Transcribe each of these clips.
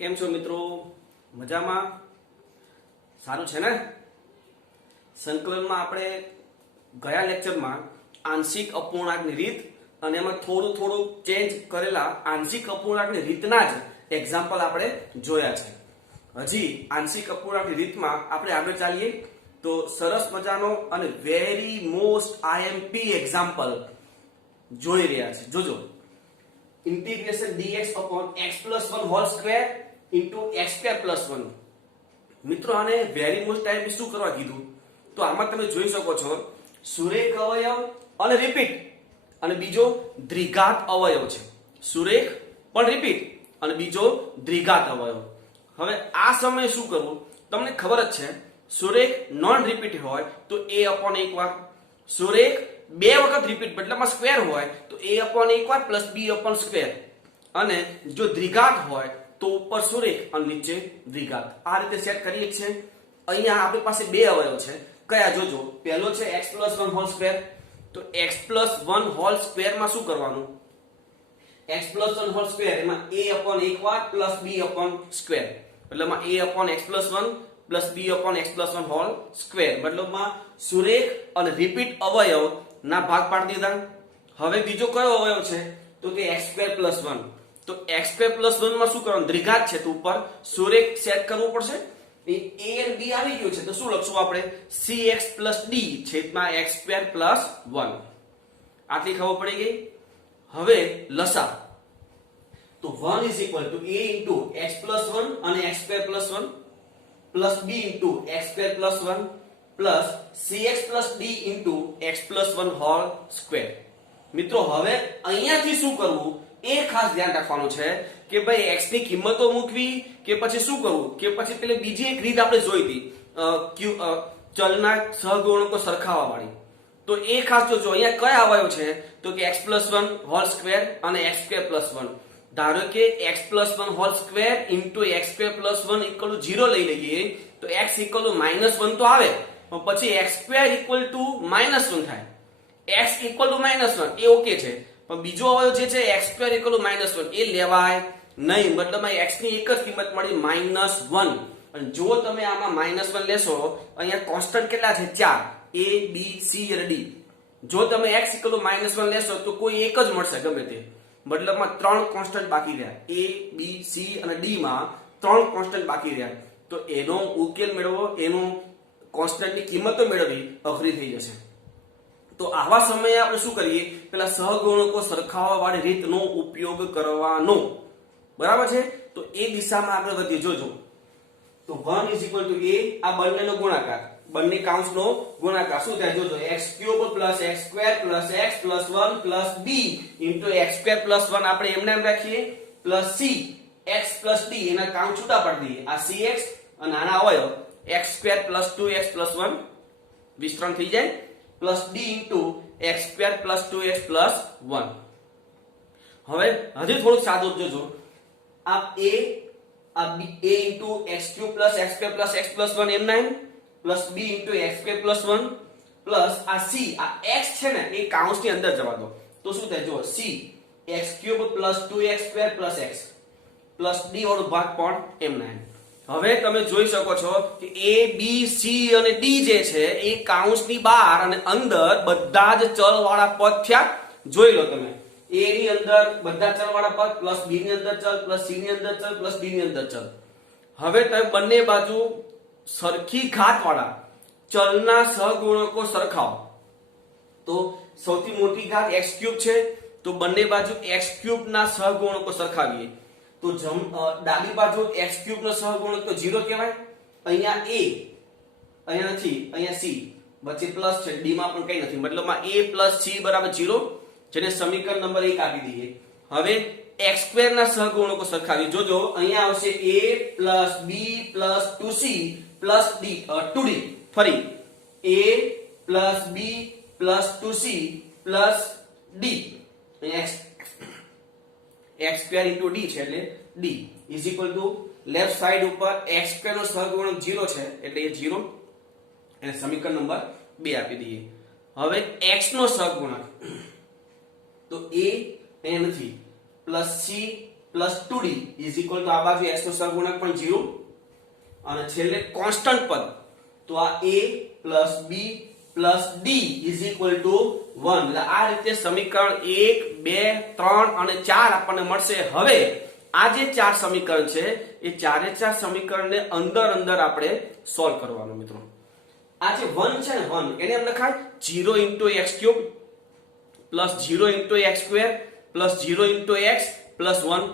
કેમ છો મિત્રો? મજામાં? સારું છે ને? સંકલનમાં આપણે ગયા લેક્ચરમાં આંશિક અપૂર્ણાંકની રીત અને એમાં થોડું થોડું ચેન્જ કરેલા આંશિક અપૂર્ણાંકની રીતના જ એક્ઝામ્પલ આપણે જોયા છે. હજી આંશિક અપૂર્ણાંકની રીતમાં આપણે આગળ ચાલીએ તો સરસ મજાનો અને વેરી મોસ્ટ આઈએમપી એક્ઝામ્પલ જોઈ રહ્યા છે. જોજો, integration dx upon x plus 1 whole square into x square plus 1. મિત્રો આને વેરી મોસ્ટ ટાઈમ શું કરવા કીધું? તો આમાં તમે જોઈ શકો છો સુરેખ અવયવ અને રિપીટ અને બીજો દ્વિઘાત અવયવ છે. સુરેખ પણ રિપીટ અને બીજો દ્વિઘાત અવયવ. હવે આ સમયે શું કરવું તમને ખબર જ છે. સુરેખ નોન રિપીટ હોય તો a upon 1 વાર, સુરેખ બે વખત રિપીટ મતલબમાં સ્ક્વેર હોય તો a upon 1 વાર પ્લસ b upon સ્ક્વેર, અને જો દ્વિઘાત હોય તો ઉપર સુરેખ અને નીચે દ્વિઘાત. આ રીતે સેટ કરીએ છે. અહીંયા આપણી પાસે બે અવયવ છે. કયા? જોજો, પહેલો છે x plus 1 whole square. તો x plus 1 whole square માં શું કરવાનું? x plus 1 whole square એમાં a upon 1 વાર પ્લસ b upon સ્ક્વેર, મતલબમાં a upon x plus 1 plus b upon x plus 1 whole square, મતલબમાં સુરેખ અને રિપીટ અવયવ ના ભાગ પાડી દીધા. હવે બીજો કયો અવયવ છે? તો કે x square plus 1. તો x square plus 1 માં શું કરવાનું? દ્વિઘાત છે તો ઉપર સુરેખ સેટ કરવું પડશે. એ a અને b આવી ગયું છે તો શું લખશું આપણે? cx plus d છેદમાં x square plus 1. આટલી ખબર પડી ગઈ. હવે લસા તો 1 is equal to a into x plus 1 અને x square plus 1 plus b into x square plus 1 plus cx plus d into x plus 1 whole square. મિત્રો હવે અહીંયાથી શું કરવું એ ખાસ ધ્યાન રાખવાનું છે કે ભાઈ x ની કિંમતો મૂકવી કે પછી શું કરવું કે પછી પેલે બીજી એક રીત આપણે જોઈ હતી ચલના સહગુણકો સરખાવવા વાળી. તો એ ખાસ જોજો. અહીંયા કયા અવયવ છે? તો કે x plus 1 whole square અને x square plus 1. ધારો કે x plus 1 whole square into x square plus 1 equal to 0 લઈ લઈએ તો x equal to -1 તો આવે, પણ પછી x square equal to -1 થાય. x equal to -1 A okay છે, પણ બીજો અવયવ જે છે x square equal to -1 એ લેવાય નહીં. મતલબમાં x ની એક જ કિંમત મળી -1. અને જો તમે આમાં -1 લેશો, અહીંયા કોન્સ્ટન્ટ કેટલા છે? 4, a b c અને d. જો તમે x equal to -1 લેશો તો કોઈ એક જ મળશે ગમે તે. મતલબમાં 3 કોન્સ્ટન્ટ બાકી રહ્યા. a b c અને d માં 3 કોન્સ્ટન્ટ બાકી રહ્યા. તો એનો ઉકેલ મેળવો, એનો કોન્સ્ટન્ટની કિંમતો મેળવવી અઘરી થઈ જશે. તો આવા સમયે આપણે શું કરીએ? પેલા સહગુણકો સરખાવવા વાળી રીતનો ઉપયોગ કરવાનો. બરાબર છે? તો એ દિશામાં આપણે વધીએ. જોજો, તો 1 is equal to a, આ બંનેનો ગુણાકાર, બંને કાઉન્સનો ગુણાકાર શું થાય? જોજો, x cube plus x square plus x plus 1 plus b into x square plus 1 આપણે એમને એમ રાખીએ plus c x plus d એના કાઉન્ટ છૂટા પાડી દઈએ. આ cx અને આના અવયવ x square plus 2x plus 1 વિસ્તરણ થઈ જાય plus d into x square plus 2x plus 1. હવે હજી થોડું સાદું જોજો. આ a into x cube plus x square plus x plus 1 એમ નામ plus b into x square plus 1 plus આ c, આ x છે ને એ કાઉન્સની અંદર જવા દો તો શું થાય? જો, c x cube plus 2x square plus x plus d વાળો ભાગ પણ એમ નામ. હવે તમે જોઈ શકો છો કે a b c અને d જે છે એ કાઉન્સની બહાર અને અંદર બધા જ ચલ વાળા પદ થયા. જોઈ લો તમે, a ની અંદર બધા ચલ વાળા પદ પ્લસ b ની અંદર ચલ પ્લસ c ની અંદર ચલ પ્લસ d ની અંદર ચલ. હવે તમે બંને બાજુ સરખી ઘાત વાળા ચલના સહગુણકો સરખાવો. તો સૌથી મોટી ઘાત x ક્યુબ છે તો બંને બાજુ x ક્યુબ ના સહગુણકો સરખાવીએ. તો ડાબી બાજુ x ક્યુબ નો સહગુણક તો 0 કહેવાય. અહીંયા a, અહીંયા નથી, અહીંયા c, વચ્ચે પ્લસ છે, d માં પણ કઈ નથી, મતલબમાં a plus c બરાબર 0, જેને સમીકરણ નંબર 1 આપી દઈએ. હવે x સ્ક્વેર ના સહગુણકો સરખાવીએ. જોજો, અહીંયા આવશે a plus b plus 2c plus d 2d. ફરી a plus b plus 2c plus d. x square into d છે એટલે d is equal to left side ઉપર x square નો સહગુણક 0 છે એટલે એ 0, એને સમીકરણ નંબર 2 આપી દઈએ. હવે x નો સહગુણક તો a અહીંયા નથી, plus c plus 2d is equal to આ બાજુ x નો સહગુણક પણ 0 અને છેલ્લે કોન્સ્ટન્ટ પદ તો આ a plus b plus d is equal to 1. એટલે આ રીતે સમીકરણ 1 2 3 અને 4 આપણને મળશે. હવે આ જે ચાર સમીકરણ છે એ ચારે ચાર સમીકરણને અંદર આપણે સોલ્વ કરવાનું મિત્રો. આ જે 1 છે ને 1 એને એમ લખાય 0 * x³ plus 0 * x² plus 0 * x plus 1.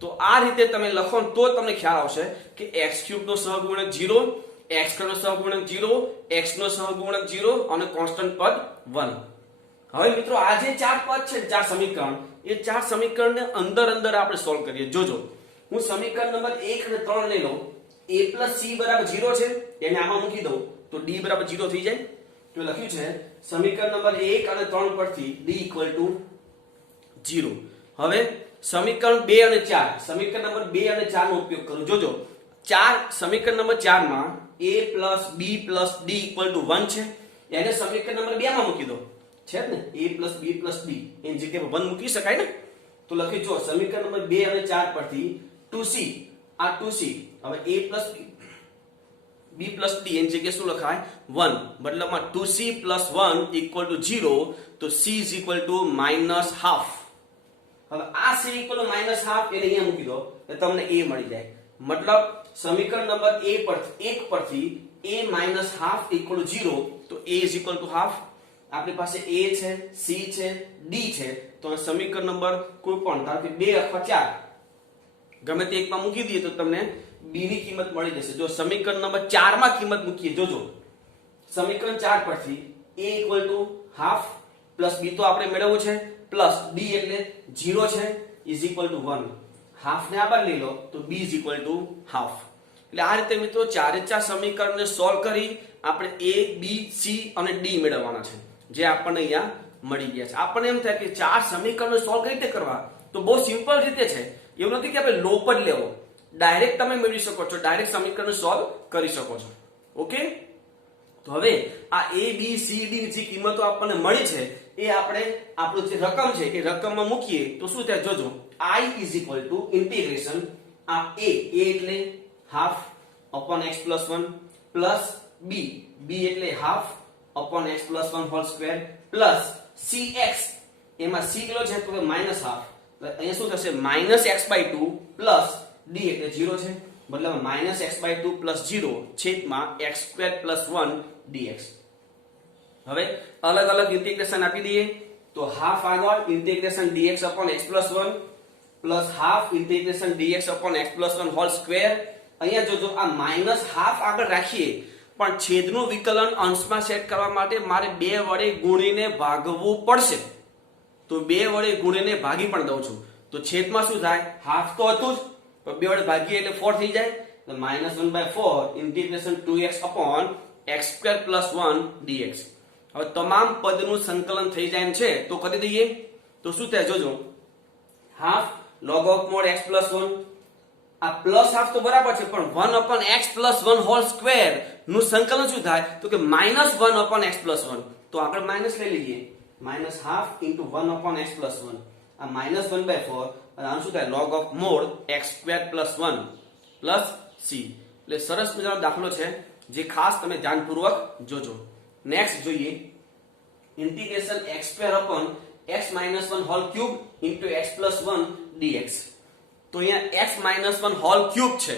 તો આ રીતે તમે લખો તો તમને ખ્યાલ આવશે કે x³ નો સહગુણક 0, x² નો સહગુણક 0, x નો સહગુણક 0 અને કોન્સ્ટન્ટ પદ 1. હવે મિત્રો આ જે ચાર પદ છે ચાર સમીકરણ એ ચાર સમીકરણને અંદર આપણે સોલ્વ કરીએ. જોજો હું સમીકરણ નંબર 1 અને 3 લઈ લઉં. a + c = 0 છે એને આમાં મૂકી દઉં તો d = 0 થઈ જાય. તો લખ્યું છે સમીકરણ નંબર 1 અને 3 પરથી d = 0. હવે સમીકરણ 2 અને 4 સમીકરણ નંબર 2 અને 4 નો ઉપયોગ કરું. જોજો સમીકરણ નંબર 4 માં a + b + d = 1 છે એને સમીકરણ નંબર 2 માં મૂકી દો. છે ને a + b + d એની જગ્યાએ 1 મૂકી શકાય ને. તો લખી જો સમીકરણ નંબર 2 અને 4 પરથી 2c આ 2c હવે a + b + d એની જગ્યાએ શું લખાય 1 મતલબમાં 2c + 1 = 0 તો c = -½ હવે આ c = -½ એને અહીંયા મૂકી દો તો તમને a મળી જાય. મતલબ સમીકરણ નંબર 1 પરથી a - ½ = 0 તો a = ½ આપણી પાસે a છે c છે d છે તો સમીકરણ નંબર કોઈ પણ ધારો કે 2 અથવા 4 ગમે તે એકમાં મૂકી દઈએ તો તમને b ની કિંમત મળી જશે. જો સમીકરણ નંબર 4 માં કિંમત મૂકીએ જોજો સમીકરણ 4 પરથી a = ½ પ્લસ b તો આપણે મેળવવું છે પ્લસ d એટલે 0 છે ઇઝ ઇક્વલ ટુ 1 હાફ ને આ બાર લઈ લો તો b is equal to half. એટલે આ રીતે મિત્રો ચારે ચાર સમીકરણને સોલ્વ કરી આપણે a b c અને d મેળવવાના છે જે આપણને અહીંયા મળી ગયા છે. આપણને એમ થાય કે ચાર સમીકરણને સોલ્વ કઈ રીતે કરવા તો બહુ સિમ્પલ રીતે છે. એવું નથી કે આપણે લોપ જ લેવો, ડાયરેક્ટ તમે મેળવી શકો છો, ડાયરેક્ટ સમીકરણને સોલ્વ કરી શકો છો. ઓકે તો હવે આ a b c d ની જે કિંમતો આપણને મળી છે એ આપણે આપણું જે રકમ છે એ રકમમાં મૂકીએ તો શું થાય જોજો I = ઇન્ટિગ્રેશન આ a એટલે half upon x + 1 plus b એટલે half upon x + 1 whole square plus cx એમાં c કેટલો છે તો કે -½ અહીંયા શું થશે -x/2 પ્લસ d એટલે 0 છે મતલબ -x/2 + 0 છેદમાં x² + 1 dx. હવે અલગ ઇન્ટિગ્રેશન આપી દઈએ તો હાફ આગળ integration dx upon x + 1 plus half integration dx upon x + 1 whole square. અહીંયા જોજો આ -½ આગળ રાખીએ પણ છેદનું વિકલન અંશમાં સેટ કરવા માટે મારે 2 વડે ગુણીને ભાગવું પડશે તો 2 વડે ગુણીને ભાગી પણ દઉં છું તો છેદમાં શું થાય હાફ તો હતું જ પણ 2 વડે ભાગીએ એટલે 4 થઈ જાય તો -1/4 integration 2x upon x² + 1 dx. હવે તમામ પદનું સંકલન થઈ જાય એમ છે તો કરી દઈએ તો શું થાય જોજો half log of mod x + 1 આ પ્લસ હાફ તો બરાબર છે પણ 1 upon x + 1 હોલ સ્ક્વેર નું સંકલન શું થાય તો કે -1 upon x + 1 તો આગળ માઈનસ લઈ લઈએ -½ * 1 upon x + 1 આ -1/4 અને આનું શું થાય log of mod x² + 1 plus c. એટલે સરસ મજાનો દાખલો છે જે ખાસ તમે ધ્યાનપૂર્વક જોજો. નેક્સ્ટ જોઈએ integration x² upon x - 1 whole cube * x + 1 dx. તો અહીંયા x - 1 હોલ ક્યુબ છે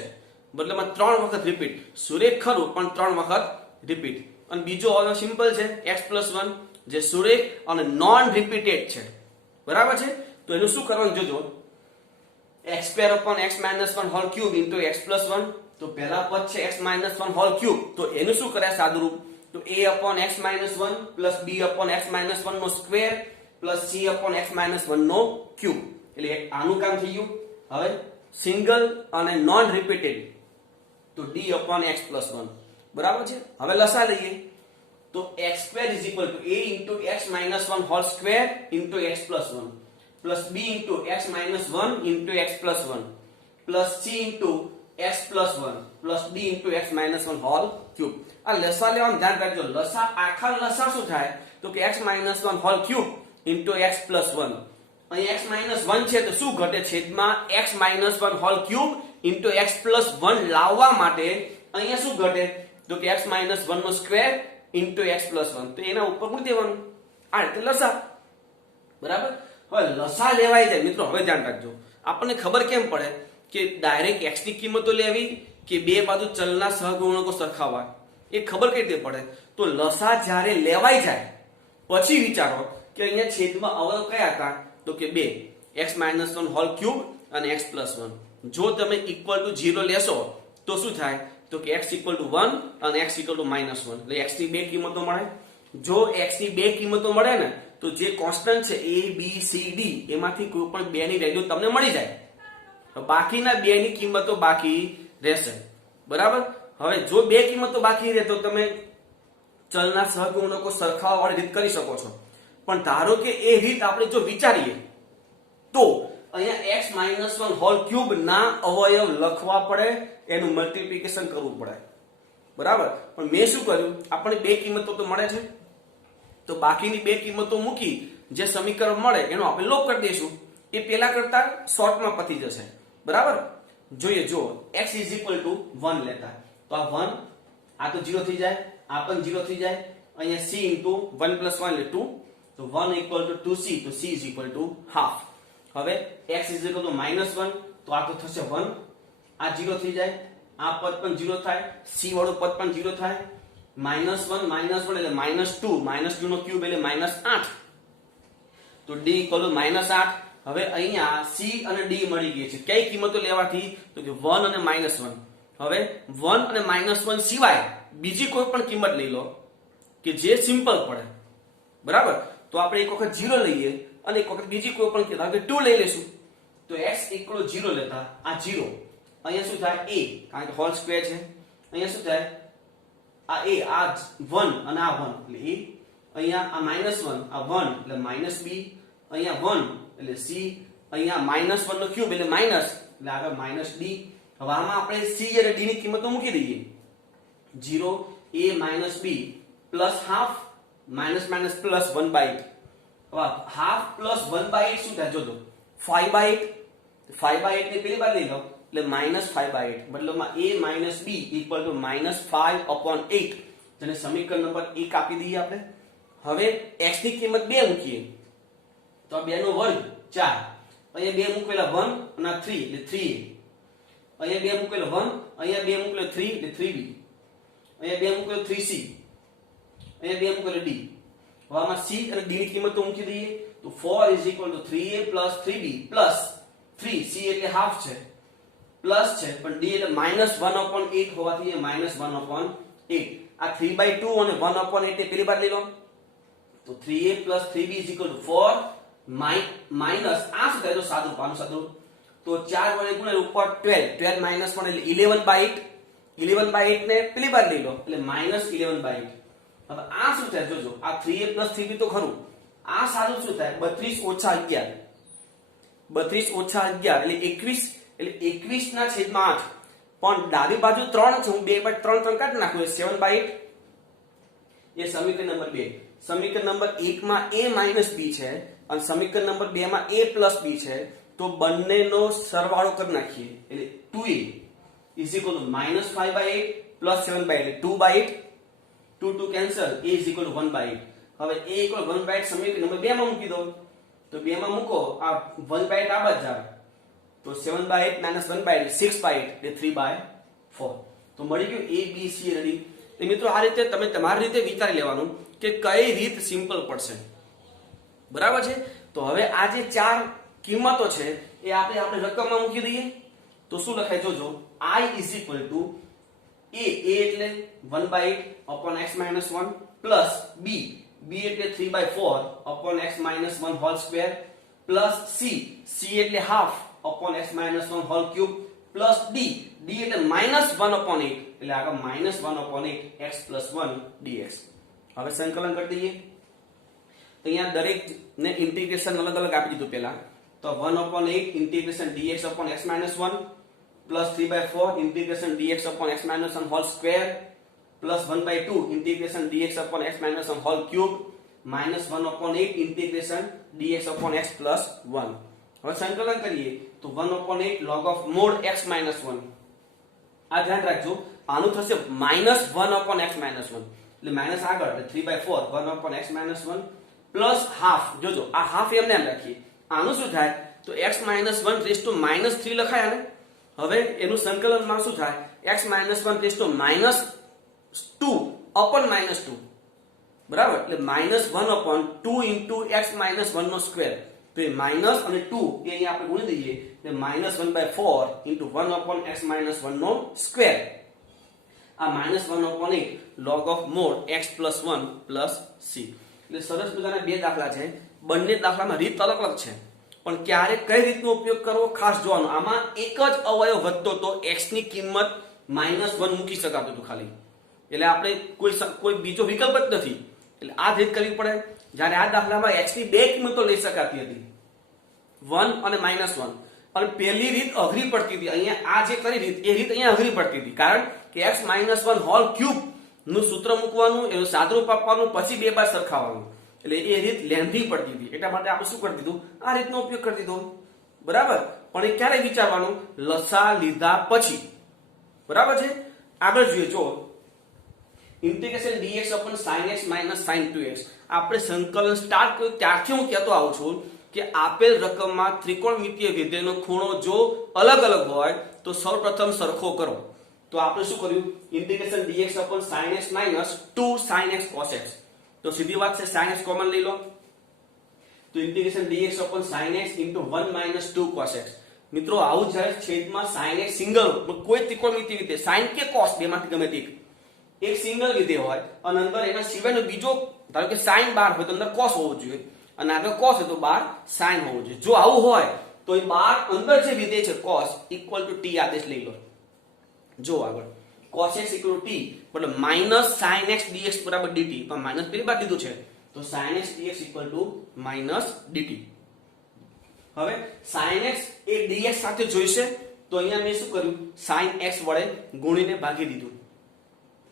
મતલબમાં 3 વખત રિપીટ સુરેખ ખરું પણ 3 વખત રિપીટ અને બીજો હવે સિમ્પલ છે x + 1 જે સુરેખ અને નોન રિપીટેડ છે બરાબર છે. તો એનું શું કરવાનું જોજો x² upon x - 1 whole cube * x + 1 તો પહેલા પદ છે x - 1 હોલ ક્યુબ તો એનું શું કરાય સાદુરૂપ તો a upon x - 1 plus b upon x - 1 નો square plus c upon x - 1 નો ક્યુબ. એટલે આનું કામ થઈ ગયું. હવે સિંગલ અને નોન રિપીટેડ તો d upon x + 1 બરાબર છે. હવે લસા લઈએ તો x² = a * x - 1 whole square * x + 1 plus b * x - 1 * x + 1 plus c * x + 1 plus d * x - 1 whole cube. આ લસા લેવાનું ધ્યાન રાખજો. લસા આખા લસા શું થાય તો કે x - 1 હોલ ક્યુબ * x + 1 અહીંયા x માઇનસ 1 છે તો શું ઘટે છેદમાં x minus 1 whole cube into x plus 1 લાવવા માટે અહીંયા શું ઘટે તો કે x માઇનસ 1 નો સ્ક્વેર ઇન્ટુ x પ્લસ 1 તો એના ઉપર મૂકી દેવાનું આ રીતે લસા બરાબર હવે લસા લેવાય જાય મિત્રો હવે ધ્યાન રાખજો આપણને ખબર કેમ પડે કે ડાયરેક્ટ x ની કિંમતો લેવી કે બે બાજુ ચલના સહગુણકો સરખાવવા એ ખબર કઈ રીતે પડે તો લસા જ્યારે લેવાય જાય પછી વિચારો કે અહીંયા છેદમાં અવયવ કયા હતા તો કે બે x માઇનસ 1 હોલ ક્યુબ અને x પ્લસ 1 જો તમે ઇક્વલ ટુ 0 લેશો તો શું થાય તો કે x ઇક્વલ ટુ 1 અને x ઇક્વલ ટુ -1 એટલે x ની બે કિંમતો મળે જો x ની બે કિંમતો મળે ને તો જે કોન્સ્ટન્ટ છે a b c d એમાંથી કોઈ પણ બે ની વેલ્યુ તમને મળી જાય બાકીના બે ની કિંમતો બાકી રહેશે બરાબર હવે જો બે કિંમતો બાકી રહે તો તમે ચલના સહગુણકો સરખાવવા વાળી રીત કરી શકો છો પણ ધારો કે એ રીત આપણે જો વિચારીએ તો અહીંયા x માઇનસ 1 હોલ ક્યુબ ના અવયવ લખવા પડે એનું મલ્ટીપ્લિકેશન કરવું પડે બરાબર પણ મેં શું કર્યું આપણે બે કિંમતો તો મળે છે તો બાકીની બે કિંમતો મૂકી જે સમીકરણ મળે એનો આપણે લોપ કરી દઈશું એ પેલા કરતા શોર્ટમાં પતી જશે બરાબર જોઈએ જો x ઇઝ ઇક્વલ ટુ 1 લેતા તો આ 1 આ તો 0 થઈ જાય આ પણ 0 થઈ જાય અહીંયા c ઇન્ટુ 1 પ્લસ 1 એટલે 2 તો 1 ઇક્વલ ટુ 2c તો c is equal to half હવે x ઇઝ ઇક્વલ ટુ -1 તો આ તો થશે 1 આ 0 થઈ જાય આ પદ પણ 0 થાય c વાળું પદ પણ 0 થાય -1 એટલે -2 નો ક્યુબ એટલે -8 તો d ઇક્વલ ટુ -8 હવે અહીંયા c અને d મળી ગઈ છે કઈ કિંમતો લેવાથી તો કે 1 અને -1 હવે 1 અને -1 સિવાય બીજી કોઈ પણ કિંમત લઈ લો કે જે સિમ્પલ પડે બરાબર તો આપણે એક વખત 0 લઈએ અને એક વખત બીજી કોઈ પણ કિંમત 2 લઈ લેશું તો x ઇક્વલ 0 લેતા આ 0 અહીંયા શું થાય a કારણ કે હોલ સ્ક્વેર છે અહીંયા શું થાય આ a આ 1 અને આ 1 એટલે a અહીંયા આ -1 આ 1 એટલે -b અહીંયા 1 એટલે c અહીંયા -1 નો ક્યુબ એટલે માઈનસ એટલે આગળ -d હવે આમાં આપણે c અને d ની કિંમતો મૂકી દઈએ 0 a b plus half minus minus plus 1/8 હવે હાફ પ્લસ 1/8 શું થાય જોજો 5/8 5/8 ને પેલી બાજુ લઈ લો એટલે -5/8 મતલબમાં a b ઇક્વલ ટુ -5/8 જેને સમીકરણ નંબર 1 આપી દઈએ આપણે હવે x ની કિંમત 2 મૂકીએ તો આ 2 નો વર્ગ 4 અહીંયા 2 મૂકેલા 1 અને 3 એટલે 3a અહીંયા 2 મૂકેલા 1 અહીંયા 2 મૂકેલા 3 એટલે 3b અહીંયા 2 મૂકેલા 3c અહીંયા 2 મૂકેલા d હવે આમાં c અને d ની કિંમતો મૂકી દઈએ તો 4 3a 3b 3c એટલે હાફ છે પ્લસ છે પણ d એટલે -1/8 હોવાથી એ -1/8 આ 3/2 અને 1/8 એ પેલી બાર લઈ લો તો 3a 3b 4 માઈનસ આ શું થાય તો સાદું પાનું સાદું તો 4 વડે ગુણ્યા ઉપર 12 12 -1 એટલે 11/8 11/8 ને પેલી બાર લઈ લો એટલે -11/8 હવે આ શું થાય જોજો આ 3a 3b તો ખરું આ સાદું શું થાય 32 - 11 32 - 11 એટલે 21 એટલે 21 ના છેદમાં 8 પણ ડાબી બાજુ 3 છે હું 2/3 કાઢી નાખું 7/8 એ સમીકરણ નંબર 2 સમીકરણ નંબર 1 માં a - b છે અને સમીકરણ નંબર 2 માં a b છે તો બંનેનો સરવાળો કરી નાખીએ એટલે 2a = -5/8 7/8 2/8 2 2 કેન્સલ a = 1/8 હવે a = 1/8 સમીકરણ નંબર 2 માં મૂકી દો તો 2 માં મૂકો આ 1/8 આ બાજુ આવે તો 7/8 - 1/8 6/8 એટલે 3/4 તો મળી ગયું a b c અને d તો મિત્રો આ રીતે તમે તમારી રીતે વિચારી લેવાનું કે કઈ રીત સિમ્પલ પડશે બરાબર છે તો હવે આ જે ચાર કિંમતો છે એ આપણે રકમમાં મૂકી દઈએ તો શું લખાય જોજો i = a એટલે 1/8 x - 1 પ્લસ b એટલે 3/4 x - 1 whole square plus c એટલે half x - 1 whole cube plus d એટલે -1/8 એટલે આગળ -1/8 x + 1 dx હવે સંકલન કરી દઈએ તો અહીંયા દરેક ને ઇન્ટિગ્રેશન અલગ અલગ આપી દીધું પહેલા તો 1/8 integration dx x - 1 plus 3/4 integration dx x - 1 whole square plus 1/2 integration dx x - 1 whole cube -1/8 integration dx/x + 1. હવે સંકલન કરીએ તો 1/8 log of mod x - 1. આ ધ્યાન રાખજો, આનું થશે -1/x - 1 એટલે માઈનસ આગળ એટલે 3/4 1/x - 1 પ્લસ હાફ. જોજો આ હાફ એમને એમ રાખીએ, આનું શું થાય તો x - 1 રેઝ ટુ -3 લખાય ને. હવે એનું સંકલનમાં શું થાય x - 1 રેઝ ટુ -2 upon -2 બરાબર, એટલે -1/2 into x - 1 નો સ્ક્વેર. તો એ માઈનસ અને 2 એ અહીંયા આપણે ગુણી દઈએ એટલે -1/4 into 1/x - 1 નો સ્ક્વેર. આ -1/8 log of mod x + 1 + c. એટલે સરસ મજાના બે દાખલા છે, બંને દાખલામાં રીત અલગ અલગ છે, પણ ક્યારે કઈ રીતનો ઉપયોગ કરવો ખાસ જોવાનું. આમાં એક જ અવયવ વધતો તો x ની કિંમત -1 મૂકી શકાતું હતું ખાલી, એટલે આપણે કોઈ બીજો વિકલ્પ જ નથી, એટલે આ રીત કરવી પડે. જ્યારે આ દાખલામાં x ની બે કિંમતો લઈ શકાતી હતી, 1 અને -1, અને પહેલી રીત અઘરી પડતી હતી. અહીંયા આ જે કરી રીત એ રીત અહીંયા અઘરી પડતી હતી, કારણ કે x - 1 હોલ ક્યુબ નું સૂત્ર મૂકવાનું, એનું સાદુરૂપ આપવાનું, પછી બે બાર સરખાવવાનું, એટલે એ રીત લેન્ધી પડતી હતી. એટલા માટે આપણે શું કરી દીધું, આ રીતનો ઉપયોગ કરી દીધો. બરાબર, પણ એ ક્યારે વિચારવાનું, લસા લીધા પછી. બરાબર છે. આગળ જોઈએ, જો integration dx/sin x - sin 2x. આપણે સંકલન સ્ટાર્ટ કર્યું ત્યારથી હું કહેતો આવું છું કે આપેલ રકમમાં ત્રિકોણમિતીય વિધેયનો ખૂણો જો અલગ અલગ હોય તો સૌપ્રથમ સરખો કરો. તો આપણે શું કર્યું, integration dx/sin x - 2sin x cos x. તો સીધી વાત છે, sin x કોમન લઈ લો, તો integration dx/sin x into 1 - 2 cos x. મિત્રો આવું જ્યારે છેદમાં sin x સિંગલ કોઈ ત્રિકોણમિતીય વિધેય sin કે cos બેમાંથી ગમે તે એક સિંગલ વિધેય હોય અને અંદર એના સિવાયનો બીજો, ધારો કે sin 12 હોય તો અંદર cos હોવો જોઈએ, અને આગળ cos હોય તો બહાર sin હોવો જોઈએ. જો આવું હોય તો એ બહાર અંદર જે વિધેય છે cos = t આદેશ લઈ લો. જો આગળ cos x = t મતલબ -sin x dx = dt, તો માઈનસ પેલી બાદ દીધું છે, તો sin x dx = -dt. હવે sin x એ dx સાથે જોઈશે, તો અહીંયા મેં શું કર્યું, sin x વડે ગુણીને ભાગી દીધું.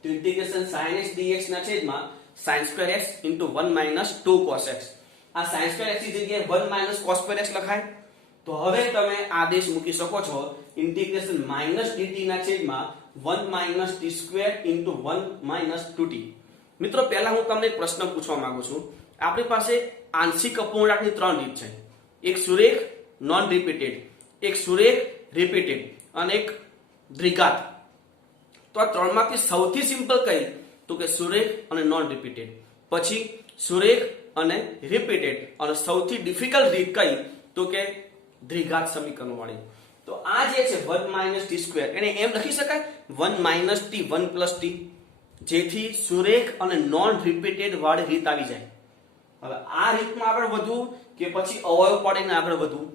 તો ઇન્ટિગ્રેશન sin x dx ના છેદમાં sin² x into 1 - 2 cos x. આ sin² x ની જગ્યાએ 1 - cos² x લખાય. તો હવે તમે આદેશ મૂકી શકો છો, ઇન્ટિગ્રેશન -dt ના છેદમાં 1 - t² into 1 - 2t. મિત્રો પહેલા હું તમને એક પ્રશ્ન પૂછવા માંગુ છું. આપણી પાસે આંશિક અપૂર્ણાંકની ત્રણ રીત છે, એક સુરેખ નોન રિપીટેડ, એક સુરેખ રિપીટેડ અને એક દ્વિઘાત. તો આ ત્રણમાંથી સૌથી સિમ્પલ કઈ, તો કે સુરેખ અને નોન રિપીટેડ, પછી સુરેખ અને રિપીટેડ, અને સૌથી ડિફિકલ્ટ રીત કઈ, તો કે દ્વિઘાત સમીકરણ વાળી. તો આ જે છે 1 - t² એને એમ લખી શકાય 1 - t 1 + t, જેથી સુરેખ અને નોન રિપીટેડ વાળી રીત આવી જાય. હવે આ રીતમાં આગળ વધવું કે પછી અવયવ પાડીને આગળ વધવું,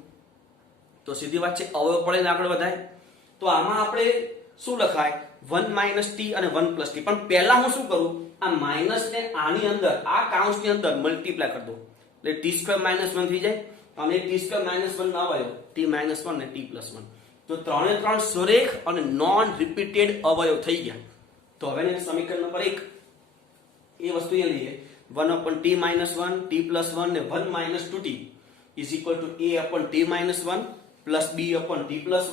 તો સીધી વાત છે અવયવ પાડીને આગળ વધાય. તો આમાં આપણે શું લખાય, 1 - t અને 1 + t. પણ પહેલા હું શું કરું, આ માઈનસ ને આની અંદર આ કાઉન્સની અંદર મલ્ટીપ્લાય કરી દઉં, એટલે t² - 1 થઈ જાય, અને t² - 1 ના અવયવ t - 1 ને t + 1. તો ત્રણે ત્રણ સુરેખ અને નોન રિપીટેડ અવયવ થઈ ગયા. તો હવે સમીકરણ નંબર 1 એ વસ્તુ અહીંયા લઈએ, 1/t - 1 t + 1 ને 1 - 2t is equal to a/t - 1 plus b/t +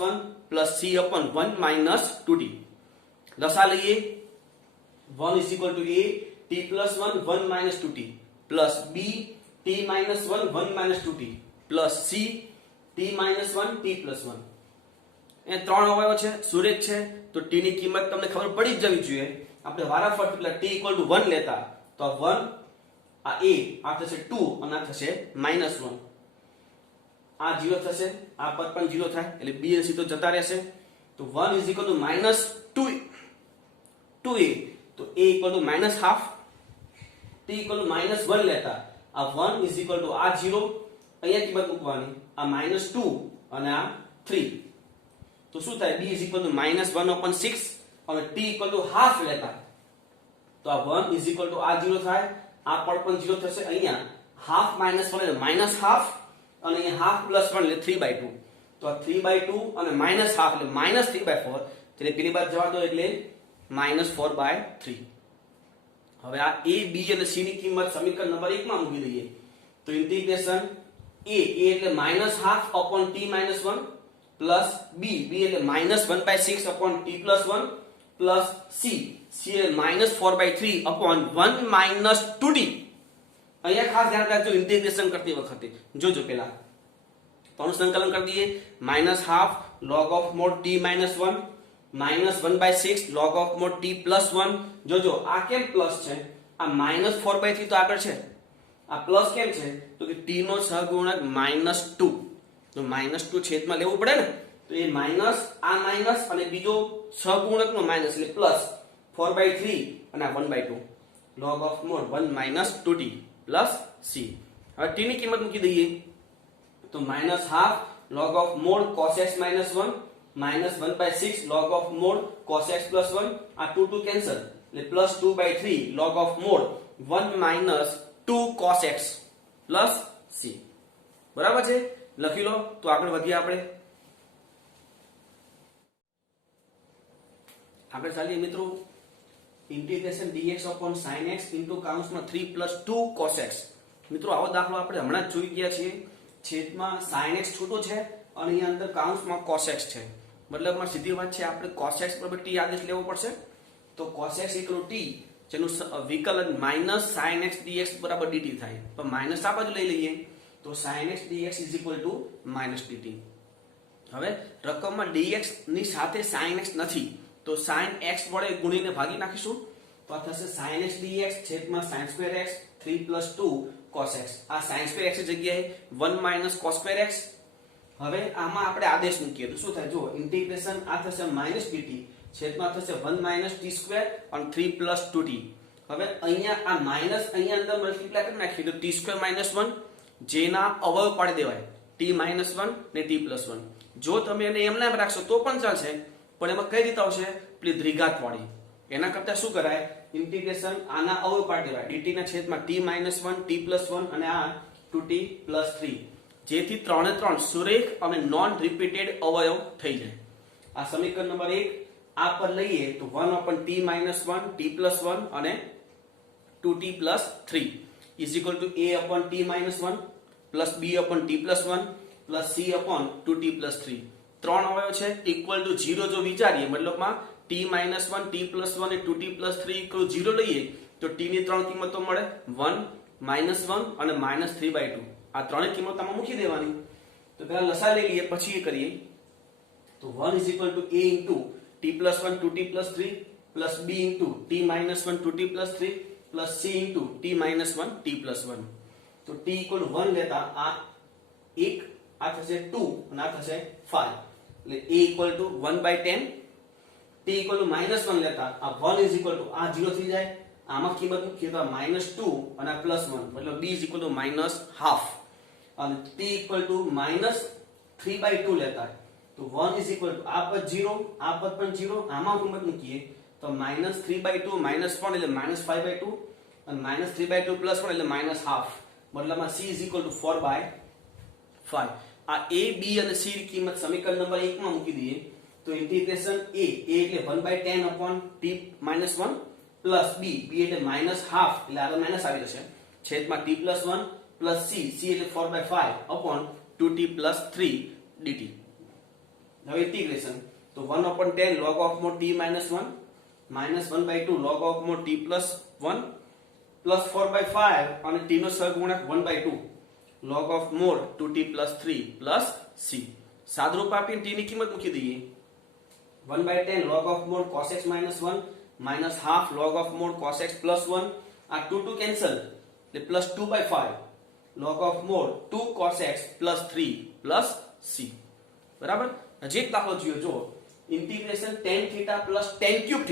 1 plus c/1 - 2t. લસા લઈએ, 1 is equal to a t + 1 1 - 2t plus b t - 1 1 - 2t plus c t - 1 t + 1. એ ત્રણ અવયવ છે, સુરેખ છે, તો t ની કિંમત તમને ખબર પડી જ જવી જોઈએ. આપણે વારાફરતી પેલા t = 1 લેતા, તો 1 આ a આ થશે 2 અને આ થશે -1. આ 0 થશે, આ પદ પણ 0 થાય, એટલે b અને c તો જતા રહેશે. તો 1 is equal to -2a, તો a equal to -half, t equal to -1 લેતા આ 1 is equal to આ 0 અહીંયા કિંમત મૂકવાની, આ -2 અને આ 3. તો શું થાય, b is equal to -1/6 અને t equal to half લેતા, તો આ 1 is equal to આ 0 થાય, આ પણ 0 થશે, અહીંયા half -1 એટલે -half, અને અહીંયા half + 1 એટલે 3/2. તો આ 3/2 અને -half એટલે -3/4, એટલે પેલી બાજુ જવા દો એટલે -4/3. હવે આ a b અને c ની કિંમત સમીકરણ નંબર 1 માં મૂકી દઈએ તો ઇન્ટિગ્રેશન a એટલે -half upon t - 1 plus b એટલે -1/6 upon t + 1 પ્લસ c એટલે -4/3 upon 1 - 2t. અહીંયા ખાસ ધ્યાન રાખજો ઇન્ટિગ્રેશન કરતી વખતે જોજો પેલા તો સંકલન કરી દઈએ -half log of mod t - 1 -1/6 log of mod t + 1. જોજો આ કેમ પ્લસ છે, આ -4/3 તો આગળ છે, આ પ્લસ કેમ છે તો કે t નો સહગુણક -2, તો -2 છેદમાં લેવું પડે ને, તો એ માઈનસ આ માઈનસ અને બીજો સહગુણક નો માઈનસ એટલે પ્લસ 4/3 અને આ 1/2 log of mod 1 - 2t plus c. હવે t ની કિંમત મૂકી દઈએ તો -half log of mod cos x - 1 -1/6 log of mod cos x + 1, આ 2 કેન્સલ એટલે +2/3 log of mod 1 - 2 cos x plus c. બરાબર છે, લખી લો. તો આગળ વધીએ, આગળ ચાલીએ મિત્રો. Integration dx upon sin x into કાઉન્સમાં 3 + 2 cos x. મિત્રો આવો દાખલો આપણે હમણાં જ જોઈ ગયા છીએ. છેદમાં sin x છૂટો છે અને અહીંયા અંદર કાઉન્સમાં cos x છે, મતલબમાં સીધી વાત છે આપણે cos x = t આદેશ લેવો પડશે. તો cos x = t જેનું વિકલન -sin x dx = dt થાય, તો માઈનસ આ બાજુ લઈ લઈએ તો sin x dx = -dt. હવે રકમમાં dx ની સાથે sin x નથી તો sin x વડે ગુણીને ભાગી નાખીશું તો આ થશે sin x dx છેદમાં sin² x 3 + 2 cos x. આ sin² x ની જગ્યાએ 1 - cos² x. હવે આમાં આપણે આદેશ મૂકીએ તો શું થાય, જો ઇન્ટિગ્રેશન આ થશે -dt છેદમાં થશે 1 - t² અને 3 + 2t. હવે અહીંયા આ માઈનસ અહીંયા અંદર મલ્ટીપ્લાય કરી નાખીએ તો t² - 1 જેના અવયવ પાડી દેવાય t - 1 ને t + 1. જો તમે એને એમ નામ રાખશો તો પણ ચાલશે, પણ એમાં કઈ રીતે આવશે, પેલી દ્વિઘાત વાળી. એના કરતા શું કરાય, ઇન્ટિગ્રેશન આના અવયવ પાડી દેવાય dt ના છેદમાં t - 1 t + 1 અને આ 2t + 3, જેથી 3 3 સુરેખ અને નોન રિપીટેડ અવયવ થઈ જાય. આ સમીકરણ નંબર 1 આ પર લઈએ તો 1/t - 1 t + 1 અને 2t + 3 = a/t - 1 + b/t + 1 + c/2t + 3. ત્રણ અવયવ છે ઇક્વલ ટુ 0 જો વિચારીએ, મતલબમાં t - 1 t + 1 અને 2t + 3 = 0 લઈએ તો t ની ત્રણ કિંમતો મળે 1 -1 અને -3/2. આ ત્રણેય કિંમત આમાં મૂકી દેવાની. તો પહેલા લસા લઈ લઈએ પછી એ કરીએ તો 1 = a * t + 1 2t + 3 + b * t - 1 2t + 3 + c * t - 1 t + 1. તો t = 1 લેતા આ 1 આ થશે 2 અને આ થશે 5 એટલે a = 1/10. t = -1 લેતા આ 1 આ 0 થઈ જાય, આમાં કિંમત મૂકીએ તો -2 અને આ +1 મતલબ b = -half. અને t = -3/2 લેતા તો 1 આ પદ 0 આ પદ પણ 0, આમાં કિંમત મૂકીએ તો -3/2 -1 એટલે -5/2 અને -3/2 + 1 એટલે -half, મતલબમાં c = 4/5. આ a b અને c ની કિંમત સમીકરણ નંબર 1 માં મૂકી દઈએ તો ઇન્ટિગ્રેશન a એટલે 1/10 upon t - 1 પ્લસ b એટલે -half એટલે આગળ માઈનસ આવી જશે છેદમાં t + 1 પ્લસ c એટલે 4/5 upon 2t + 3 dt. હવે ઇન્ટિગ્રેશન તો 1/10 log of mod t - 1 -1/2 log of mod t + 1 plus 4/5 અને t નો સહગુણક 1/2 log of mod 2t + 3 plus c. સાદરૂપ આપીને t ની કિંમત મૂકી દઈએ 1/10 log of mod cos x - 1 -half log of mod cos x + 1, આ 2 કેન્સલ એટલે +2/5 log of mod 2 cos x + 3 plus c. બરાબર. હજી એક દાખલો જોયો, જો ઇન્ટિગ્રેશન tan θ + tan³ θ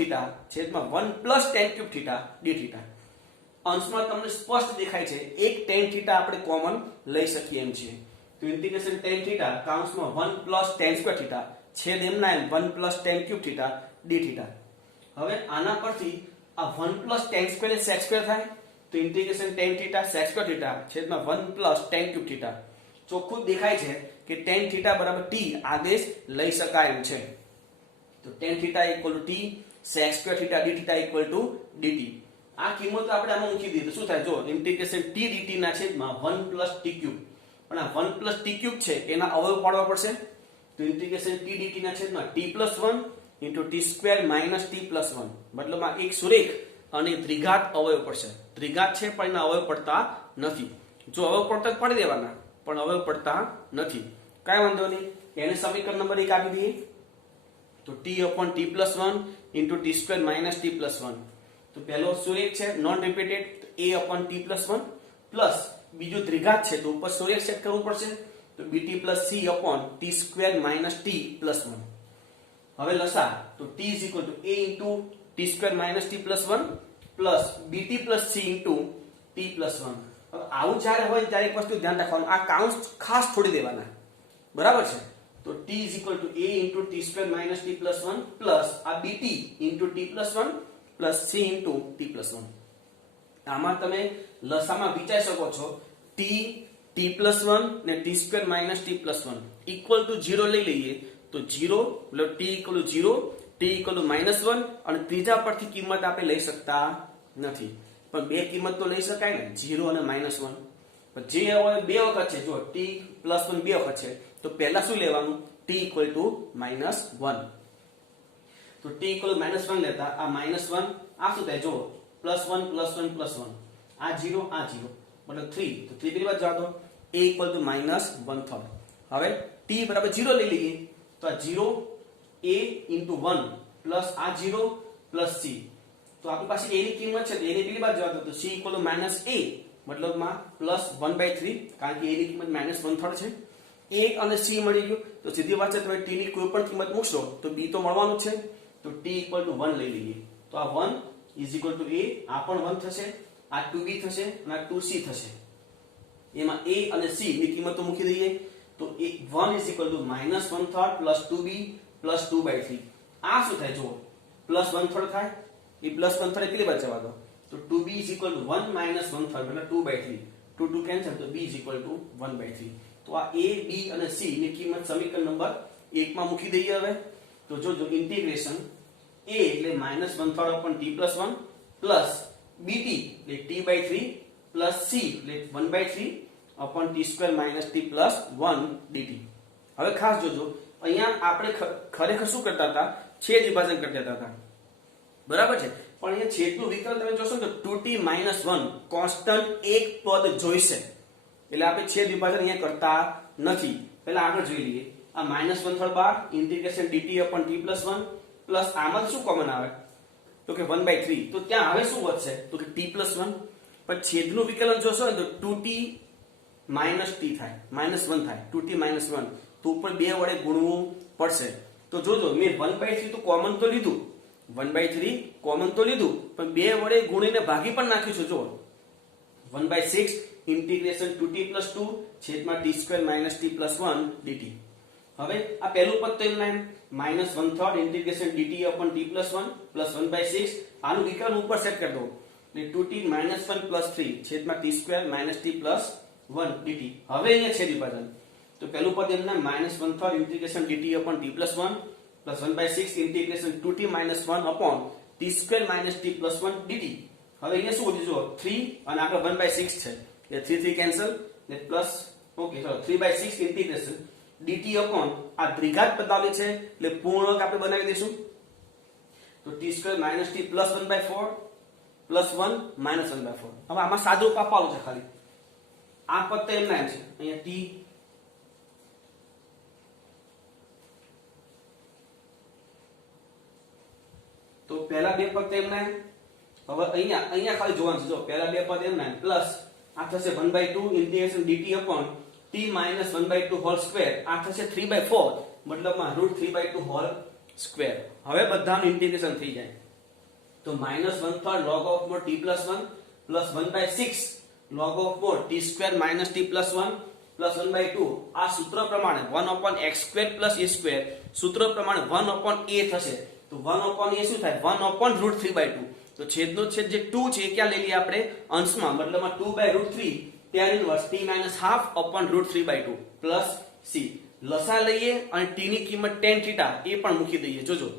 છેદમાં 1 + tan³ θ dθ. અંશમાં તમને સ્પષ્ટ દેખાય છે એક tan θ આપણે કોમન લઈ શકીએ એમ છે. તો ઇન્ટિગ્રેશન tan θ કાઉન્સમાં 1 + tan² θ છેદ એમના એમ 1 + tan³ θ dθ. હવે આના પરથી આ 1 + tan² એ sec² થાય તો ઇન્ટિગ્રેશન tan θ sec² θ છેદમાં 1 + tan³ θ. ચોખ્ખું દેખાય છે કે tan θ = t આદેશ લઈ શકાય એમ છે. તો tan θ = t sec² θ dθ = dt. આ કિંમત આપણે આમાં મૂકી દઈએ તો શું થાય? જો ઇન્ટિગ્રેશન t dt ના છેદમાં 1 t ક્યુબ, પણ આ 1 t ક્યુબ છે એના અવયવ પાડવા પડશે. તો ઇન્ટિગ્રેશન t dt ના છેદમાં t + 1 * t સ્ક્વેર - t + 1, મતલબ એક સુરેખ અને દ્વિઘાત અવયવ પડશે. દ્વિઘાત છે પણ એના અવયવ પડતા નથી. જો અવયવ પડતા પાડી દેવાના, પણ અવયવ પડતા નથી. કાંઈ વાંધો નહીં, એને સમીકરણ નંબર 1 આપી દઈએ. તો t + t * t square - t + 1. તો પહેલો સુરેખ છે non repeated, a / t + 1 plus બીજું દ્વિઘાત છે તો ઉપર સુરેખ સેટ કરવું પડશે. તો bt + c / t square - t + 1. હવે લસા તો t = a * t square - t + 1 plus bt + c * t + 1. હવે આવું જ્યારે હોય ત્યારે એક વસ્તુ ધ્યાન રાખવાનું, આ કાઉન્સ ખાસ છોડી દેવાના, બરાબર છે? તો t = a * t square - t + 1 plus આ bt * t + 1 plus c * t + 1. આમાં તમે લસામાં વિચારી શકો છો t + 1 ને t સ્ક્વેર - t + 1 = 0 લઈ લઈએ તો 0 એટલે t = 0, t = -1 અને ત્રીજા પરથી કિંમત આપણે લઈ શકતા નથી. પણ બે કિંમત તો લઈ શકાય ને, 0 અને -1. પણ જે હોય બે વખત છે, જો t + 1 બે વખત છે તો પહેલા શું લેવાનું? t = -1. તો t = -1 લેતા આ -1 આ શું થાય? જો +1 +1 +1 આ 0 આ 0 મતલબ 3. તો 3 પેલી બાજુ જવા દો. a = -1/3. હવે t = 0 લઈ લઈએ તો આ 0 a * 1 પ્લસ આ 0 પ્લસ c. તો આપણી પાસે a ની કિંમત છે તો a ની પેલી બાજુ જવા દો. તો c = -a મતલબમાં +1/3, કારણ કે a ની કિંમત -1/3 છે. a અને c મળી ગયું તો સીધી વાત છે, તમે t ની કોઈ પણ કિંમત મૂકશો તો b તો મળવાનું જ છે. તો t = 1 લઈ લઈએ. તો આ 1 = a, આ પણ 1 થશે, આ 2b થશે અને આ 2c થશે. એમાં a અને c ની કિંમતો મૂકી દઈએ તો 1 = -1/3 + 2b + 2/3. આ શું થાય? જો +1/3 થાય, એ +1/3 પેલી બાજુ જવા દો. તો 2b = 1 - 1/3 એટલે 2/3. 2 2 કેન્સલ, તો b = 1/3. તો આ a, b અને c ની કિંમત સમીકરણ નંબર 1 માં મૂકી દઈએ. હવે તો જોજો ઇન્ટિગ્રેશન a એટલે -1/3 t + 1 પ્લસ bt એટલે t/3 પ્લસ c એટલે 1/3 t સ્ક્વેર - t + 1 dt. હવે ખાસ જોજો, અહીંયા આપણે ખરેખર શું કરતા હતા? છેદ વિભાજન કરતા હતા, બરાબર છે? પણ અહીંયા છેદનું વિકલન તમે જોશો ને તો 2t - 1 કોન્સ્ટન્ટ એક પદ જોઈશે, એટલે આપણે છેદ વિભાજન અહીંયા કરતા નથી. પહેલા આગળ જોઈ લઈએ. આ -1/3 બાર ઇન્ટિગ્રેશન dt / t + 1 પ્લસ આમાં શું કોમન આવે? તો કે 1/3. તો ત્યાં હવે શું વધશે? તો કે t + 1. પણ છેદનું વિકલન જોશો ને તો 2t - t થાય, -1 થાય. 2t - 1 તો ઉપર 2 વડે ગુણવું પડશે. તો જોજો, મેં 1/3 તો કોમન તો લીધું, 1/3 કોમન તો લીધું, પણ 2 વડે ગુણીને ભાગી પણ નાખ્યું છે. જો 1/6 ઇન્ટિગ્રેશન 2t + 2 છેદમાં t સ્ક્વેર - t + 1 dt. હવે આ પહેલું પદ તો એમના એમ -1/3 ઇન્ટિગ્રેશન dt / t + 1 પ્લસ 1/6 આનું વિકલન ઉપર સેટ કરી દો એટલે 2t - 1 + 3 છેદમાં t સ્ક્વેર - t + 1 dt. હવે અહીંયા છેદ વિભાજન તો પહેલું પદ એમના -1/3 integration dt / t + 1 plus 1/6 integration 2t - 1 / t square - t + 1 dt. હવે અહીંયા શું વધ્યું? જો 3 અને આગળ 1/6 છે એટલે 3 3 કેન્સલ એટલે પ્લસ ઓકે ચલો 3/6 ઇન્ટિગ્રેશન dt upon આ દ્વિઘાત પદાવલી છે એટલે પૂર્ણાંક આપણે બનાવી દઈશું. તો t સ્ક્વેર - t + 1/4 + 1 - 1/4. હવે આમાં સાદું રૂપ આપવાનું છે ખાલી. આ પદ તો એમના એમ છે, અહીંયા t તો પહેલા બે પદ તો એમના એમ. હવે અહીંયા ખાલી જોવાનું છે. જો પહેલા બે પદ એમના એમ પ્લસ આ થશે 1/2 integration dt upon t - 1/2 whole square આ થશે 3/4 મતલબમાં √3/2 હોલ સ્ક્વેર. હવે બધાનું ઇન્ટિગ્રેશન થઈ જાય તો -1/3 log of mod t + 1 plus 1/6 log of mod t square - t + 1 plus 1/2 આ સૂત્ર પ્રમાણે 1/x² + a² સૂત્ર પ્રમાણે 1/a થશે. તો 1/a શું થાય? 1/√3/2. તો છેદનો છેદ જે 2 છે એ ક્યાં લઈ લઈએ આપણે? અંશમાં, મતલબમાં 2/√3 tan inverse t - ½ / √3/2 plus c. લસા લઈએ અને t ની કિંમત tan θ એ પણ મૂકી દઈએ. જોજો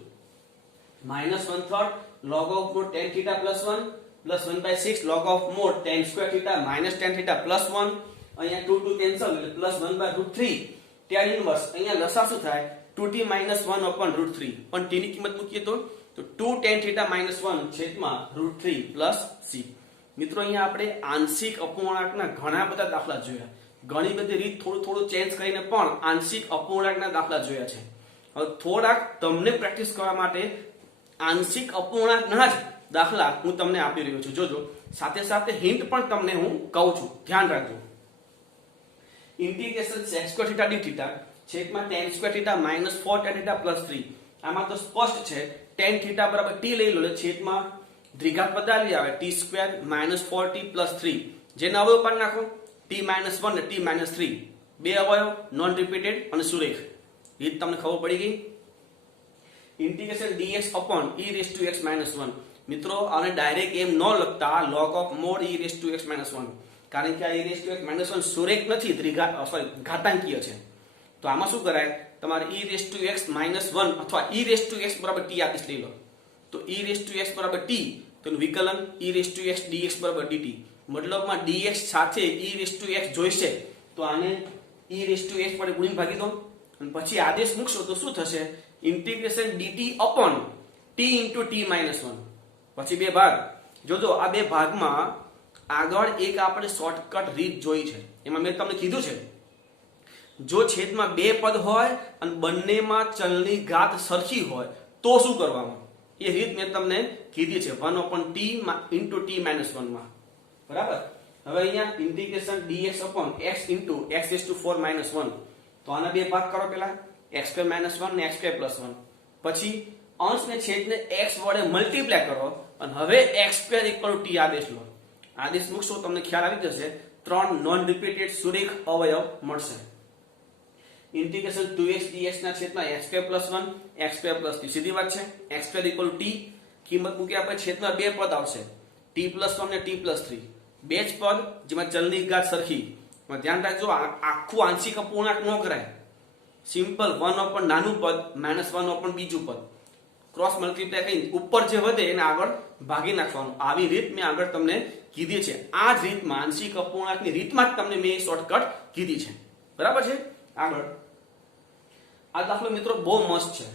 -1/3 log of mod tan θ + 1 plus 1/6 log of mod tan square theta minus tan theta plus 1 અહીંયા 2 કેન્સલ એટલે પ્લસ 1/√3 tan ઇન્વર્સ અહીંયા લસા શું થાય 2t - 1/√3 પણ t ની કિંમત મૂકીએ તો 2 tan theta minus 1 છેદમાં √3 પ્લસ c. મિત્રો અહીંયા આપણે આંશિક અપૂર્ણાંકના ઘણા બધા દાખલા જોયા, ઘણી બધી રીત થોડું ચેન્જ કરીને પણ આંશિક અપૂર્ણાંકના દાખલા જોયા છે. હવે થોડાક તમને પ્રેક્ટિસ કરવા માટે આંશિક અપૂર્ણાંકના જ દાખલા હું તમને આપી રહ્યો છું. જોજો સાથે સાથે હિન્ટ પણ તમને હું કહું છું, ધ્યાન રાખજો. Integration sec square theta d theta છેદમાં tan square theta minus 4 tan theta plus 3. આમાં તો સ્પષ્ટ છે tan theta બરાબર t લઈ લો એટલે છેદમાં દ્વિઘાત બદલી આવે t square minus 4t plus 3 જેને અવયવ પાડી નાખો t minus 1 ને t minus 3 બે અવયવ નોન રિપીટેડ અને સુરેખ. રીત તમને ખબર પડી ગઈ. Integration dx upon e raised to x minus 1. મિત્રો આને ડાયરેક્ટ એમ ન લખતા log of mod e raised to x minus 1 કારણ કે આ e raised to x minus 1 સુરેખ નથી, ઘાતાંકીય છે. તો આમાં શું કરાય તમારે e raised to x minus 1 અથવા e raised to x બરાબર t આદેશ લઈ લો. તો e raised to x બરાબર t તો વિકલન e raised to x dx બરાબર dt. મતલબમાં dx સાથે e raised to x જોઈશે તો આને e raised to x વડે ગુણીને ભાગી દો અને પછી આદેશ મૂકશો તો શું થશે integration dt upon t into t minus 1. પછી બે ભાગ. જોજો આ બે ભાગમાં આગળ એક આપણે શોર્ટકટ રીત જોઈ છે. એમાં મેં તમને કીધું છે જો છેદમાં બે પદ હોય અને બંનેમાં ચલની ઘાત સરખી હોય તો શું કરવાનું એ રીત મેં તમને કીધી છે 1/t into t minus 1 માં. બરાબર. હવે અહીંયા integration dx upon x into x raised to 4 minus 1. તો આના બે ભાગ કરો પહેલા x² minus 1 ને x² plus 1. પછી અંશ ને છેદને x વડે મલ્ટીપ્લાય કરો અને હવે x² = t આદેશ લો. આદેશ મૂકશો તમને ખ્યાલ આવી જશે ત્રણ નોન રિપીટેડ સુરેખ અવયવ મળશે. ઇન્ટિગ્રેશન 2x dx ના છેદમાં x² plus 1 x² plus 2 સીધી વાત છે. x² = t કિંમત મૂકી આપણે છેદમાં બે પદ આવશે t plus 1 ને t plus 3 બે જ પદ જેમાં ચલની ઘાત સરખી. ધ્યાન રાખજો આખું આંશિક અપૂર્ણાંક ન કરાય. સિમ્પલ 1 ઉપર નાનું પદ -1 ઉપર બીજું પદ ક્રોસ મલ્ટીપ્લાય કરીને ઉપર જે વધે એને આગળ ભાગી નાખવાનું. આવી રીત મેં આગળ તમને કીધી છે. આ જ રીતમાં આંશિક અપૂર્ણાંકની રીતમાં જ તમને મેં શોર્ટકટ કીધી છે. બરાબર છે. આગળ આ દાખલો મિત્રો બહુ મસ્ત છે.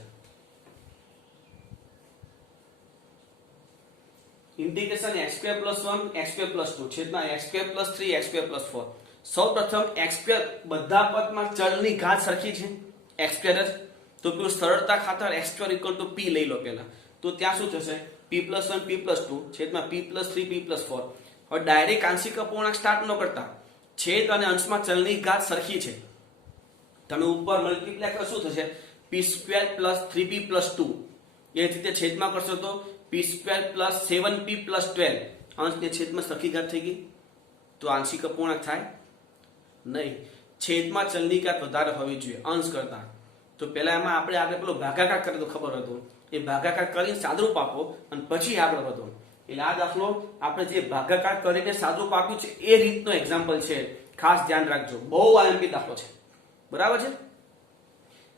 Integration x² plus 1 x² plus 2 છેદમાં x² plus 3 x² plus 4. સૌપ્રથમ x² બધા પદમાં ચલની ઘાત સરખી છે x² જ. તો પેલું સરળતા ખાતર x² = p લઈ લો પહેલા. તો ત્યાં શું થશે p plus 1 p plus 2 છેદમાં p plus 3 p plus 4. હવે ડાયરેક્ટ આંશિક અપૂર્ણાંક સ્ટાર્ટ ન કરતા છેદ અને અંશમાં ચલની ઘાત સરખી છે. તમે ઉપર મલ્ટીપ્લાય કરો શું થશે p² plus 3p plus 2. એ રીતે છેદમાં કરશો તો p² plus 7p plus 12 અંશને છેદમાં સરખી ઘાત થઈ ગઈ. તો આંશિક અપૂર્ણાંક થાય નહીં. છેદમાં ચલની ઘાત વધારે હોવી જોઈએ અંશ કરતા. તો પહેલા એમાં આપણે આગળ પેલો ભાગાકાર કરે તો ખબર હતું એ ભાગાકાર કરીને સાદરૂપ આપો અને પછી આગળ વધો. એટલે આ દાખલો આપણે જે ભાગાકાર કરીને સાદરૂપ આપ્યું છે એ રીતનો એક્ઝામ્પલ છે. ખાસ ધ્યાન રાખજો, બહુ આઈએમપી દાખલો છે. બરાબર છે.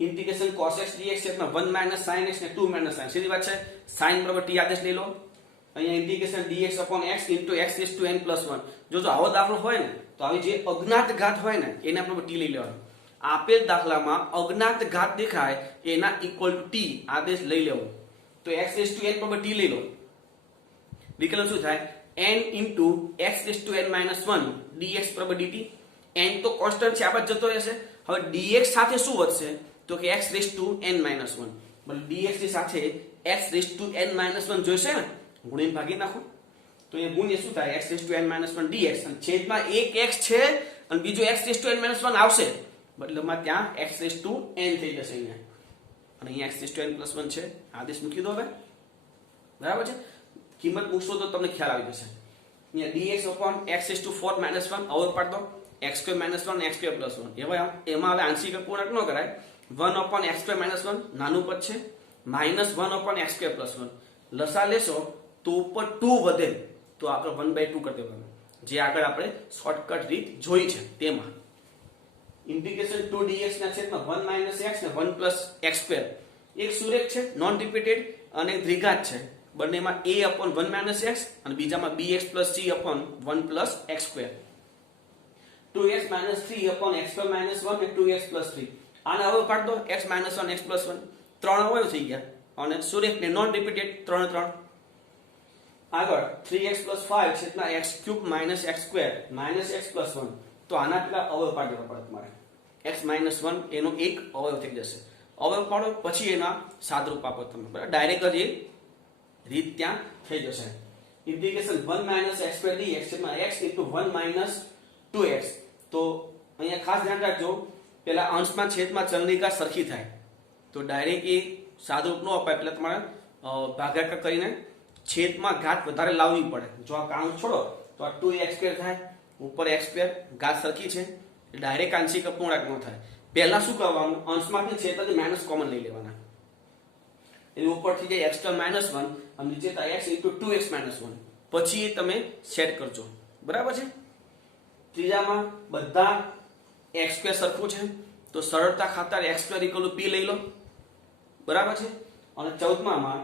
ઇન્ટિગ્રેશન cos x dx છેદમાં 1 - sin x ને 2 - sin. સીધી વાત છે. sin બરાબર t આદેશ લઈ લો. અહીંયા integration dx upon x into x raised to n plus 1. જો આવો દાખલો હોય ને તો આવી જે અજ્ઞાત ઘાત હોય ને એને આપણે t લઈ લેવાનો. આપેલ દાખલામાં અજ્ઞાત ઘાત દેખાય એના ઇક્વલ ટુ t આદેશ લઈ લેવો. તો x raised to n બરાબર t લઈ લો. વિકલન શું થાય n into x raised to n minus 1 dx બરાબર dt. n તો કોન્સ્ટન્ટ છે આપણે જતો રહેશે. હવે dx સાથે શું વધશે તો કે x raised to n minus 1. એટલે dx ની સાથે x raised to n minus 1 જોઈશે ને ગુણીને ભાગી નાખો. તો એ ગુણ્ય શું થાય x raised to n minus 1 dx અને છેદમાં એક x છે અને બીજો x raised to n minus 1 આવશે. મતલબમાં ત્યાં x raised to n થઈ જશે અહીંયા. અને અહીંયા x raised to n plus 1 છે. આદેશ મૂકી દો હવે. બરાબર છે. કિંમત મૂકશો તો તમને ખ્યાલ આવી જશે. અહીંયા dx upon x raised to 4 minus 1 અવયવ પાડ દો x² minus 1 x² plus 1. એમાં હવે આંશિક અપૂર્ણાંક ન કરાય. 1 upon x² minus 1 નાનું પદ છે -1 upon x² plus 1. લસા લેશો તો ઉપર 2 વધે તો આપણે 1/2 કરી દેવાનું. જે આગળ આપણે શોર્ટકટ રીત જોઈ છે તેમાં. ઇન્ટિગ્રેશન 2 dx ના છેદમાં 1 - x ને 1 plus x². એક સુરેખ છે નોન રિપીટેડ અને દ્વિઘાત છે. બંનેમાં a upon 1 minus x અને બીજામાં bx plus c upon 1 plus x square. 2x minus 3 upon x square minus 1 અને 2x plus 3. આને અવયવ પાડ દો, x minus 1 x plus 1. ત્રણ અવયવ થઈ ગયા અને સુરેખને નોન રિપીટેડ 3 3. આગળ 3x plus 5 છેદના x cube minus x square minus x plus 1. તો આના પેલા અવયવ પાડી દેવા પડે તમારે. x minus 1 એનો એક અવયવ થઈ જશે. અવયવ પાડો પછી એના સાદરૂપ આપો તમે, બરાબર? ડાયરેક્ટ જ એ રીત ત્યાં થઈ જશે. Integration 1 minus x square dx છેદમાં x into 1 minus 2x. તો અહીંયા ખાસ ધ્યાન રાખજો, પેલા અંશમાં છેદમાં ચલની ઘાત સરખી થાય તો ડાયરેક્ટ એ સાદરૂપ નો અપાય, એટલે તમારે ભાગાકાર કરીને છેદમાં ઘાત વધારે લાવવી પડે. જો આ કાણું છોડો તો આ 2x² થાય, ઉપર x² ઘાત સરખી છે, ડાયરેક્ટ આંશિક અપૂર્ણાંક ન થાય. પહેલા શું કરવાનું, અંશમાંથી છેદમાંથી માઈનસ કોમન લઈ લેવાના, એની ઉપરથી જાય x² -1 અને નીચે થાય x into 2x - 1. પછી એ તમે સેટ કરજો, બરાબર છે? ત્રીજામાં બધા x² સરખું છે તો સરળતા ખાતર x² = p લઈ લો, બરાબર છે? અને 14માં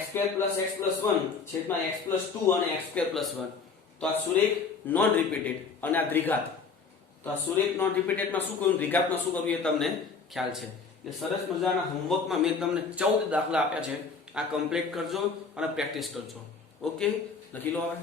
x² + x + 1 છેદમાં x + 2 અને x² + 1. તો આ સુરેખ નોન રિપીટેડ અને આ દ્વિઘાત. તો આ સુરેખ નોન રિપીટેડમાં શું કરવું, દ્વિઘાતમાં શું કરવું એ તમને ખ્યાલ છે. એટલે સરસ મજાના હોમવર્કમાં મેં તમને 14 દાખલા આપ્યા છે, આ કમ્પ્લીટ કરજો અને પ્રેક્ટિસ કરજો. ઓકે, લખી લો હવે.